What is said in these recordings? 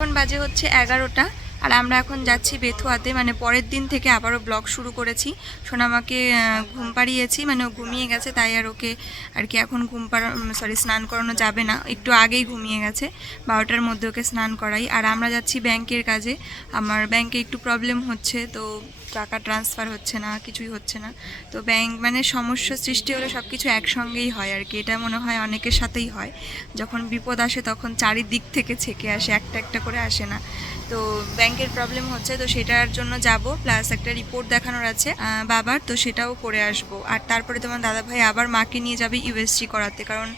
এখন বাজে হচ্ছে এগারোটা, আর আমরা এখন যাচ্ছি বেথুয়াতে মানে পরের দিন থেকে আবারও ব্লগ শুরু করেছি। সোনামাকে ঘুম পাড়িয়েছি মানে ও ঘুমিয়ে গেছে, তাই আর ওকে আর কি এখন ঘুম পাড়ানো সরি স্নান করানো যাবে না। একটু আগেই ঘুমিয়ে গেছে, বারোটার মধ্যে ওকে স্নান করাই। আর আমরা যাচ্ছি ব্যাংকের কাজে, আমার ব্যাংকে একটু প্রবলেম হচ্ছে, তো টাকা ট্রান্সফার হচ্ছে না, কিছুই হচ্ছে না। তো ব্যাংক মানে সমস্যা সৃষ্টি হলে সব কিছু একসঙ্গেই হয় আর কি। এটা মনে হয় অনেকের সাথেই হয়। যখন বিপদ আসে তখন চারিদিক থেকে ছেকে আসে, একটা একটা করে আসে না। তো ব্যাংকের প্রবলেম হচ্ছে, তো সেটার জন্য যাব। প্লাস একটা রিপোর্ট দেখানোর আছে বাবার, তো সেটাও করে আসব। আর তারপরে তোমার দাদা ভাই আবার মাকে নিয়ে যাবে ইউএসজি করাতে। কারণ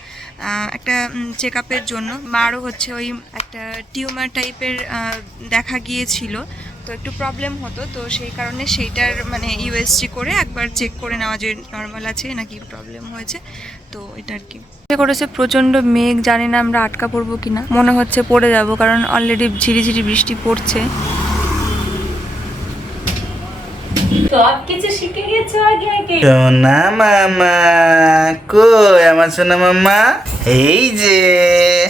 একটা চেক আপের জন্য। মারও হচ্ছে ওই একটা টিউমার টাইপের দেখা গিয়েছিল। তো একটু প্রবলেম হতো, তো সেই কারণে সেইটার মানে ইউএসজি করে একবার চেক করে নেওয়া যে নর্মাল আছে নাকি প্রবলেম হয়েছে, তো এটা আর কি। করেছে প্রচণ্ড মেঘ, জানি না আমরা আটকা পড়ব কিনা। মনে হচ্ছে পড়ে যাব, কারণ অলরেডি ঝিরিঝিরি বৃষ্টি পড়ছে। সব কিছু শিখে গেছো আগে আগে? সোনা মামা কই আমার সোনা মামা? এই যে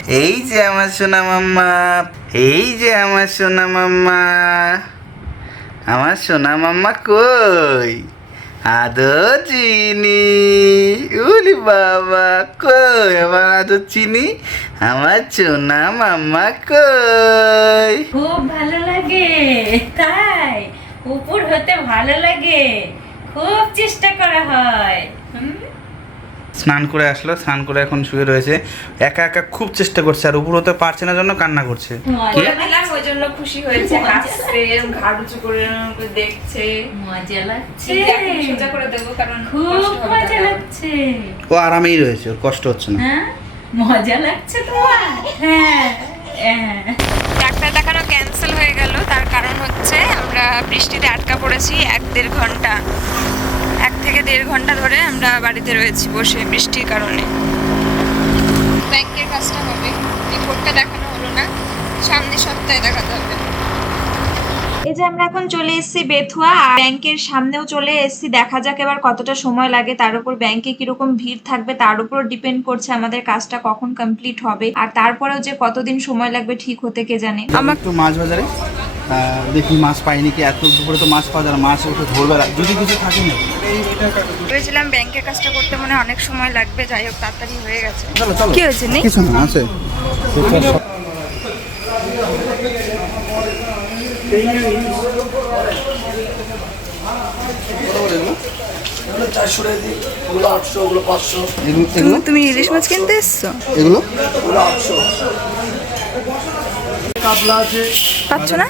এই যে আমার সোনা মামা এই যে আমার সোনা মামা। আমার সোনা মামা কই? আদো চিনি উলি বাবা কই আমার আদো চিনি? আমার চুনা মামা কই? খুব ভালো লাগে তাই। উপর হতে ভালো লাগে। খুব চেষ্টা করা হয়। স্নান করে আসলো স্নান করে এখন শুয়ে রয়েছে। একা একা খুব চেষ্টা করছে আর উপর হতে পারছে না জন্য কান্না করছে। ওই জন্য খুশি হয়েছে হাসছে ঘাড় উঁচু করে দেখছে। মজা লাগছে। সোজা করে দেবো কারণ খুব মজা লাগছে। ও আরামেই রয়েছে ওর কষ্ট হচ্ছে না। হ্যাঁ? মজা লাগছে তোমার? হ্যাঁ। হ্যাঁ। ডাক্তার দেখানো ক্যান্সেল হয়ে গেল তার কারণ বৃষ্টিতে আটকা পড়েছি এক দেড় ঘণ্টা। এক থেকে দেড় ঘণ্টা ধরে আমরা বাড়িতে রয়েছি বসে বৃষ্টির কারণে। ব্যাংকের কাজটা হবে। রিপোর্টটা দেখানো হলো না। সামনের সপ্তাহে দেখাতে হবে। এই যে আমরা এখন চলে এসেছি বেথুয়া আর ব্যাংকের সামনেও চলে এসেছি। দেখা যাক এবার কতটা সময় লাগে তার উপর ব্যাংকে কীরকম ভিড় থাকবে তার উপর ডিপেন্ড করছে আমাদের কাজটা কখন কমপ্লিট হবে। আর তারপরেও যে কতদিন সময় লাগবে ঠিক হতে কে জানে। আমার একটু মাছ বাজারে। দেখি মাছ পাইনি কি? এত দুপুরে তো মাছ পাওয়া যায় না মাছ একটু ভোরবেলা যদি কিছু থাকে না। ভেবেছিলাম ব্যাংকের কাজটা করতে মনে অনেক সময় লাগবে যাই হোক তাড়াতাড়ি হয়ে গেছে। কি হয়েছে নেই? কিছু না আছে। তুমি ইলিশ মাছ কিনতে এসছো? এগুলো? পাচ্ছ না?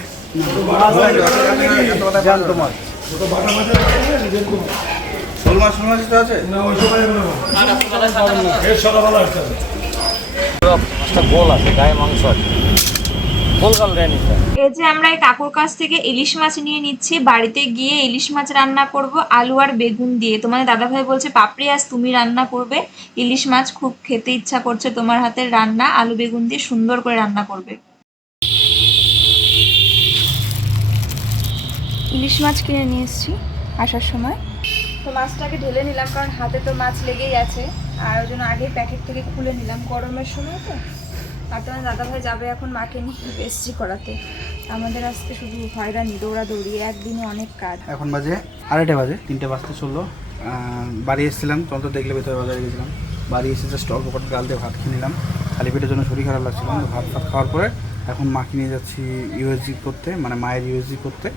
এই যে আমরা এই কাকুর কাছ থেকে ইলিশ মাছ নিয়ে নিচ্ছি, বাড়িতে গিয়ে ইলিশ মাছ রান্না করব, আলু আর বেগুন দিয়ে। তোমার দাদাভাই বলছে, পাপড়ি, আজ তুমি রান্না করবে। ইলিশ মাছ খুব খেতে ইচ্ছা করছে তোমার হাতের রান্না। আলু, বেগুন দিয়ে সুন্দর করে রান্না করবে। ইলিশ মাছ কিনে নিয়ে এসেছি আসার সময়। তো মাছটাকে ঢেলে নিলাম কারণ হাতে তো মাছ লেগেই আছে। আর ওই জন্য আগে প্যাকেট থেকে খুলে নিলাম গরমের সময় তো। আর তোমার দাদাভাই যাবে এখন মাকে নিয়ে রেজিস্ট্রি করাতে। আমাদের আজকে শুধু হয়রানি দৌড়াদৌড়ি একদিনে অনেক কাজ। এখন বাজে আড়াইটা বাজে তিনটে বাজতে চলল। বাড়ি এসেছিলাম তখন তো দেখলে ভেতরে বাজারে গেছিলাম। বাড়ি এসে জাস্ট অল্প কটা ডাল দিয়ে ভাত খেয়ে নিলাম। খালি পেটের জন্য শরীর খারাপ লাগছিল ভাত ফাত খাওয়ার পরে এখন মাকে নিয়ে যাচ্ছি ইউএসজি করতে মানে মায়ের ইউএসজি করতে।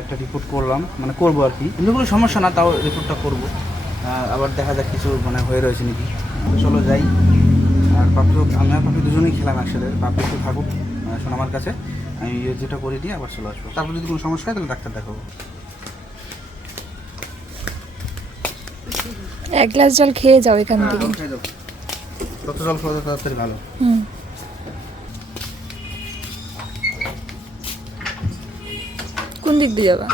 একটা রিপোর্ট করলাম মানে করব আর কি। কোনো সমস্যা না তাও রিপোর্টটা করব। আবার দেখা যাক কিছু মানে হয়ে রয়েছে নাকি। চলো যাই। আর পাপড়ি আমি আর পাপড়ি দুজনেই খেলাম একসাথে পাপড়ি একটু থাকুক সোনামার কাছে। আমি যেটা করে দিয়ে আবার চলে আসব। তারপর যদি কোনো সমস্যা হয় তাহলে ডাক্তার দেখাবো। এক গ্লাস জল খেয়ে যাও এখান থেকে। খেয়ে যত জল। খাওয়া তাড়াতাড়ি ভালো। হুম। দিক দিয়ে যাবা।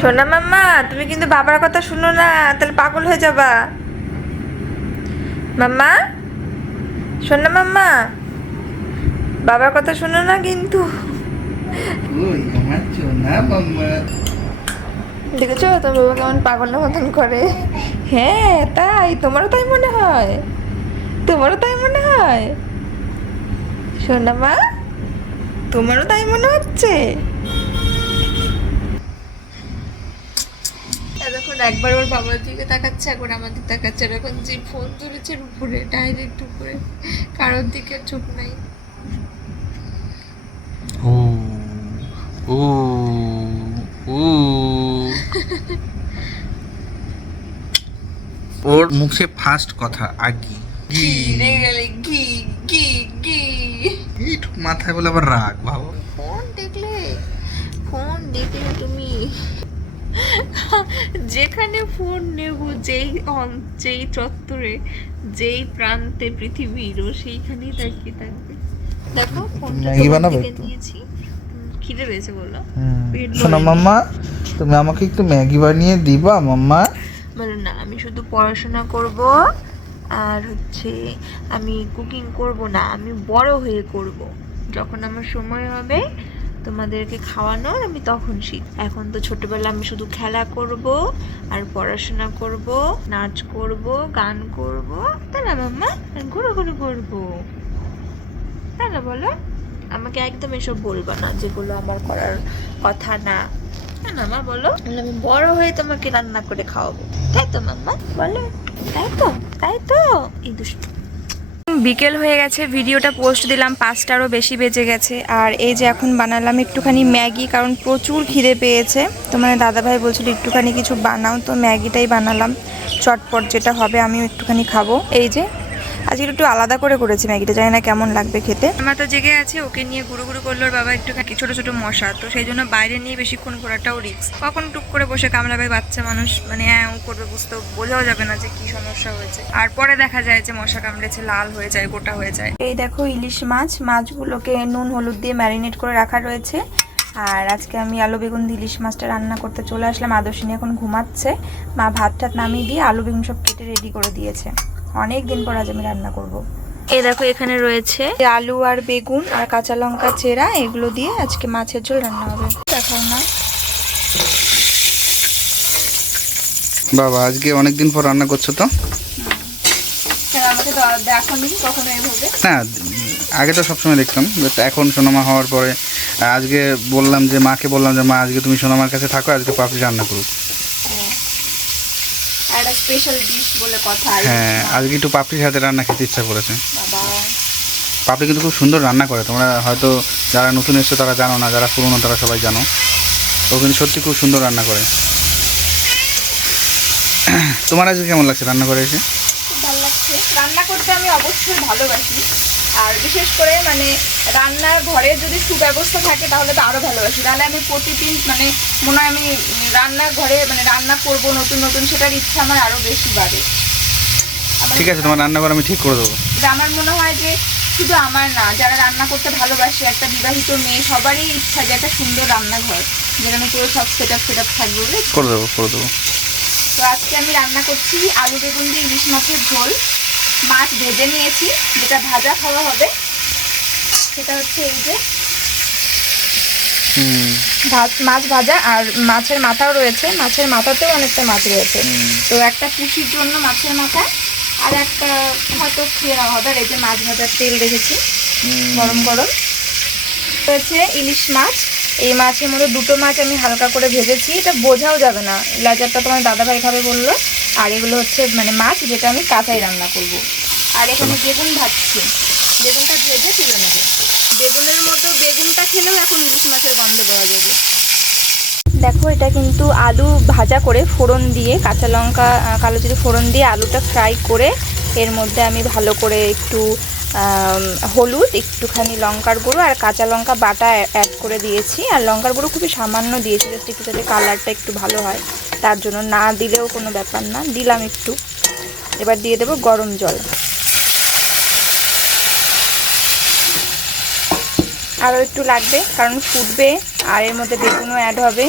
সোনা মাম্মা, তুমি কিন্তু বাবার কথা শুনো না, তাহলে পাগল হয়ে যাবা। মাম্মা? সোনা মাম্মা। বাবার কথা শোনো না কিন্তু। দেখেছ? তোর বাবা কেমন পাগলের মতন করে। হ্যাঁ তাই। তোমারও তাই মনে হয়। তোমারও তাই মনে হয়। সোনা মা। তোমারও তাই মনে হচ্ছে? এতক্ষণ একবার ওর বাবার দিকে তাকাচ্ছে এখন আমাদের তাকাচ্ছে আর এখন যে ফোন ধরেছে উপরে ডাইরেক্ট উপরে। কারোর দিকে চোখ নাই। ও ও ও। ওর মুখে ফার্স্ট কথা আগি। গি ঘি। ঘি ঘি এইটু মাথায় বলে আবার রাগ ভাবো। ফোন দেখলে ফোন দেখলে তুমি যেখানে ফোন নেব যেই যেই চত্বরে যেই প্রান্তে পৃথিবীর সেইখানেই তাকিয়ে থাকবে। দেখো ফোনটা খিদে পেয়েছে বলো? পেট শোনো মাম্মা তুমি আমাকে একটু ম্যাগি বানিয়ে দিবা মাম্মা? বলো না আমি শুধু পড়াশোনা করব আর হচ্ছে আমি কুকিং করব না আমি বড় হয়ে করব। যখন আমার সময় হবে তোমাদেরকে খাওয়ানোর, আমি তখন শিখ এখন তো ছোটবেলা আমি শুধু খেলা করব, আর পড়াশোনা করব, নাচ করব, গান করব। না মাম্মা আর ঘুরোঘুরি করব। না বলো, আমাকে একদম এসব বলব না, যেগুলো আমার করার কথা না। না মা বলো। আমি বড় হয়ে তোমাকে রান্না করে খাওয়াবো। তাই তো মাম্মা, বলো। তাই তো তাই তো। এই দুষ্টু বিকেল হয়ে গেছে, ভিডিওটা পোস্ট দিলাম, পাঁচটারও বেশি বেজে গেছে। আর এই যে এখন বানালাম একটুখানি ম্যাগি, কারণ প্রচুর খিদে পেয়েছে। তো মানে দাদাভাই বলছিল একটুখানি কিছু বানাও, তো ম্যাগিটাই বানালাম। চটপট যেটা হবে আমিও একটুখানি খাব। এই যে আজকে একটু আলাদা করে করেছি ম্যাগিটা জানি না কেমন লাগবে খেতে। আমার তো জেগে আছে ওকে নিয়ে ঘুরু ঘুরু করল বাবা একটু ছোট ছোট মশা তো সেই জন্য বাইরে নিয়ে বেশিক্ষণ ঘোরাটাও রিক্স কখন টুক করে বসে কামড়াবে বাচ্চা মানুষ মানে হ্যাঁ ও করবে বুঝতে বোঝাও যাবে না যে কি সমস্যা হয়েছে। আর পরে দেখা যায় যে মশা কামড়েছে লাল হয়ে যায় গোটা হয়ে যায়। এই দেখো ইলিশ মাছ মাছগুলোকে নুন হলুদ দিয়ে ম্যারিনেট করে রাখা রয়েছে। আর আজকে আমি আলু বেগুন দিয়ে ইলিশ মাছটা রান্না করতে চলে আসলাম। আদর্শিনী এখন ঘুমাচ্ছে। মা ভাত টাত নামিয়ে দিয়ে আলু বেগুন সব কেটে রেডি করে দিয়েছে। অনেক দিন পর আজ আমি রান্না করব। এ দেখো এখানে রয়েছে আলু আর বেগুন আর কাঁচা লঙ্কা চেরা এগুলো দিয়ে আজকে মাছের ঝোল রান্না হবে। দেখাও না। বাবা আজকে অনেক দিন পর রান্না করছ তো? আমাকে তো দেখো কখনো এভাবে। না আগে তো সবসময় দেখতাম এখন সোনামা হওয়ার পরে আজকে বললাম যে মাকে বললাম যে মা আজকে তুমি সোনামার কাছে থাকো আজকে পাপড়ি রান্না করুক স্পেশাল ডিশ বলে কথা হ্যাঁ আজকে একটু পাপড়ির হাতে রান্না খেতে ইচ্ছা করেছে। বাবা। পাপড়ি কিন্তু খুব সুন্দর রান্না করে তোমরা হয়তো যারা নতুন এসছো তারা জানো না যারা পুরনো তারা সবাই জানো। ও কিন্তু সত্যি খুব সুন্দর রান্না করে। তোমার আজকে কেমন লাগছে রান্না করে এসে? ভালো লাগছে। রান্না করতে আমি অবশ্যই ভালোবাসি। আর বিশেষ করে মানে রান্নার ঘরে যদি সুব্যবস্থা থাকে তাহলে তো আরও ভালোবাসি। তাহলে আমি প্রতিদিন মানে মনে হয় আমি রান্নার ঘরে মানে রান্না করব নতুন নতুন সেটার ইচ্ছা আমার আরও বেশি বাড়ে। ঠিক আছে তোমার রান্নাঘর আমি ঠিক করে দেবো। আমার মনে হয় যে শুধু আমার না যারা রান্না করতে ভালোবাসে একটা বিবাহিত মেয়ে সবারই ইচ্ছা যে একটা সুন্দর রান্নাঘর যেখানে পুরো সব সেট আপ সেট আপ থাকবে? করে দেবো করে দেবো। তো আজকে আমি রান্না করছি আলু বেগুন দিয়ে ইলিশ মাছের ঝোল। মাছ ভেজে নিয়েছি যেটা ভাজা খাওয়া হবে। সেটা হচ্ছে এই যে মাছ ভাজা আর মাছের মাথাও রয়েছে। মাছের মাথাতেও অনেকটা মাছ রয়েছে। তো একটা পুষির জন্য মাছের মাথা আর একটা হয়তো খেয়ে নেওয়া হবে। আর এই যে মাছ ভাজার তেল রেখেছি গরম গরম। রয়েছে ইলিশ মাছ। এই মাছের মধ্যে দুটো মাছ আমি হালকা করে ভেজেছি। এটা বোঝাও যাবে না। লাজারটা তোমার দাদাভাই খাবে বলল। আর এগুলো হচ্ছে মানে মাছ যেটা আমি কাঁচাই রান্না করব। আর এখানে বেগুন ভাজছি। বেগুনটা ভেজে তুলে নেবে। বেগুনের মতো বেগুনটা খেলেও এখন ইলিশ মাছের গন্ধ পাওয়া যাবে। দেখো এটা কিন্তু আলু ভাজা করে ফোড়ন দিয়ে কাঁচা লঙ্কা কালো জিরে ফোড়ন দিয়ে আলুটা ফ্রাই করে এর মধ্যে আমি ভালো করে একটু হলুদ, একটুখানি লঙ্কার গুঁড়ো আর কাঁচা লঙ্কা বাটা অ্যাড করে দিয়েছি। আর লঙ্কার গুঁড়ো খুবই সামান্য দিয়েছি জাস্ট একটু যাতে কালারটা একটু ভালো হয়। তার জন্য না দিলেও কোনো ব্যাপার না, দিলাম একটু। এবার দিয়ে দেবো গরম জল। আরও একটু লাগবে, কারণ ফুটবে, আর এর মধ্যে বেগুনও অ্যাড হবে।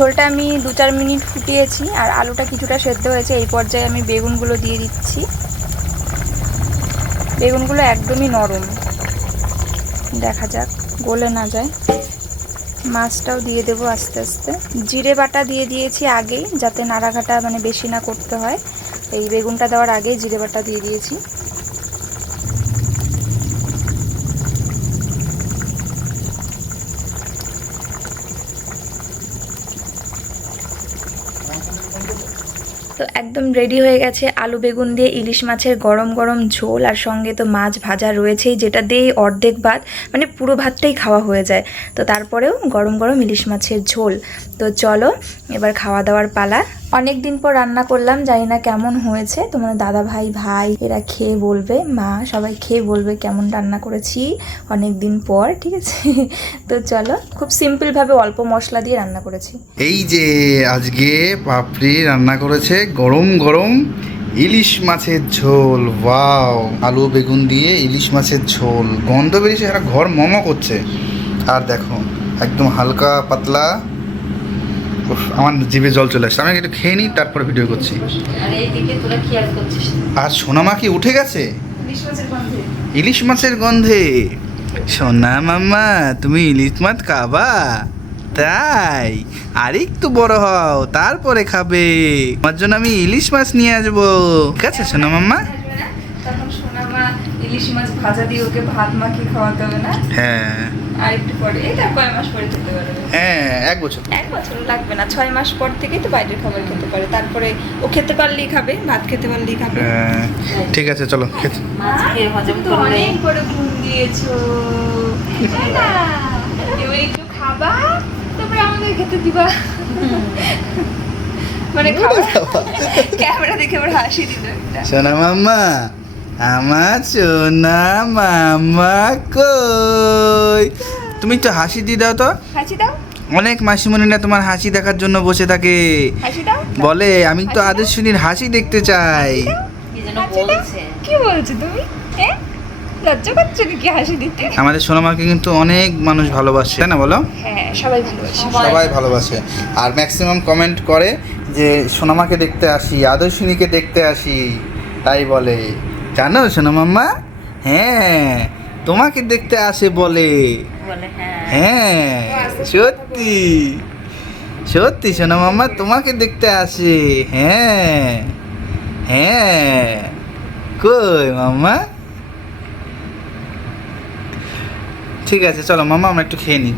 ঝোলটা আমি দু চার মিনিট ফুটিয়েছি আর আলুটা কিছুটা সেদ্ধ হয়েছে। এই পর্যায়ে আমি বেগুনগুলো দিয়ে দিচ্ছি। বেগুনগুলো একদমই নরম। দেখা যাক, গলে না যায়। মাছটাও দিয়ে দেবো আস্তে আস্তে। জিরে বাটা দিয়ে দিয়েছি আগেই, যাতে নাড়াঘাটা মানে বেশি না করতে হয়। এই বেগুনটা দেওয়ার আগেই জিরে বাটা দিয়ে দিয়েছি। তো একদম রেডি হয়ে গেছে আলু বেগুন দিয়ে ইলিশ মাছের গরম গরম ঝোল আর সঙ্গে তো মাছ ভাজা রয়েছেই, যেটা দিয়েই অর্ধেক ভাত মানে পুরো ভাতটাই খাওয়া হয়ে যায়। তো তারপরেও গরম গরম ইলিশ মাছের ঝোল। তো চলো, এবার খাওয়া দাওয়ার পালা। অনেক দিন পর রান্না করলাম, জানি না কেমন হয়েছে। তোমার দাদা ভাই ভাই, এরা খেয়ে বলবে, মা সবাই খেয়ে বলবে কেমন রান্না করেছি অনেক দিন পর, ঠিক আছে? তো চলো, খুব সিম্পলভাবে অল্প মশলা দিয়ে রান্না করেছি। এই যে আজকে পাপড়ি রান্না করেছে গরম গরম ইলিশ মাছের ঝোল, ওয়াও। আলু, বেগুন দিয়ে ইলিশ মাছের ঝোল। গন্ধ বেরিয়েছে একটা ঘর মমো করছে। আর দেখো, একদম হালকা পাতলা আমার জিভে জল চলে আসছে। আমি একটু খেয়ে নিই তারপর ভিডিও করছি। আর এইদিকে তোরা খেয়াল করছিস? আর সোনামা কি উঠে গেছে? ইলিশ মাছের গন্ধে। সোনা মাম্মা তুমি ইলিশ মাছ খাবা? তাই। আর একটু বড় হও তারপরে খাবে। আমার জন্য আমি ইলিশ মাছ নিয়ে আসব। ঠিক আছে সোনা মাম্মা? তখন সোনা মা ইলিশ মাছ ভাজা দিয়ে ওকে ভাত মাখিয়ে খাওয়াতে হবে না? হ্যাঁ। আর একটু পরে এটা কয় মাস পরে খেতে পারবে হ্যাঁ এক বছর। এক বছর লাগবে না। ছয় মাস পর থেকেই তো বাইরের খাবার খেতে পারে। তারপরে ও খেতে পারলেই খাবে ভাত খেতে পারলেই খাবে। হ্যাঁ, ঠিক আছে চলো খেতে। খেয়ে হজম তো অনেক করে ঘুম দিয়েছ। না? এবার একটু খাবা তারপরে আমাদের খেতে দিবা। মানে খাবার ক্যামেরা দেখে আবার হাসি দিল সোনা মাম্মা আমার সোনা মাম্মা কই? তুমি একটু হাসি দিয়ে দাও তো। হাসি দাও। অনেক মাসিমণিরা তোমার হাসি দেখার জন্য বসে থাকে। বলে আমি তো আদর্শনীর হাসি দেখতে চাই। কি। বলছে। কি বলছো তুমি? লজ্জা করছ কি হাসি দিতে? আমাদের সোনামাকে কিন্তু অনেক মানুষ ভালোবাসে। তাই না বলো? হ্যাঁ সবাই ভালোবাসে। সবাই ভালোবাসে। আর ম্যাক্সিমাম কমেন্ট করে যে সোনামাকে দেখতে আসি আদর্শিনীকে দেখতে আসি। তাই বলে। জানো সোনামাম্মা হ্যাঁ তোমাকে দেখতে আসে বলে। বলে হ্যাঁ। হ্যাঁ সত্যি। সত্যি সোনা মাম্মা তোমাকে দেখতে আসে। হ্যাঁ হ্যাঁ। কই মাম্মা? ঠিক আছে চলো মাম্মা আমরা একটু খেয়ে নিই।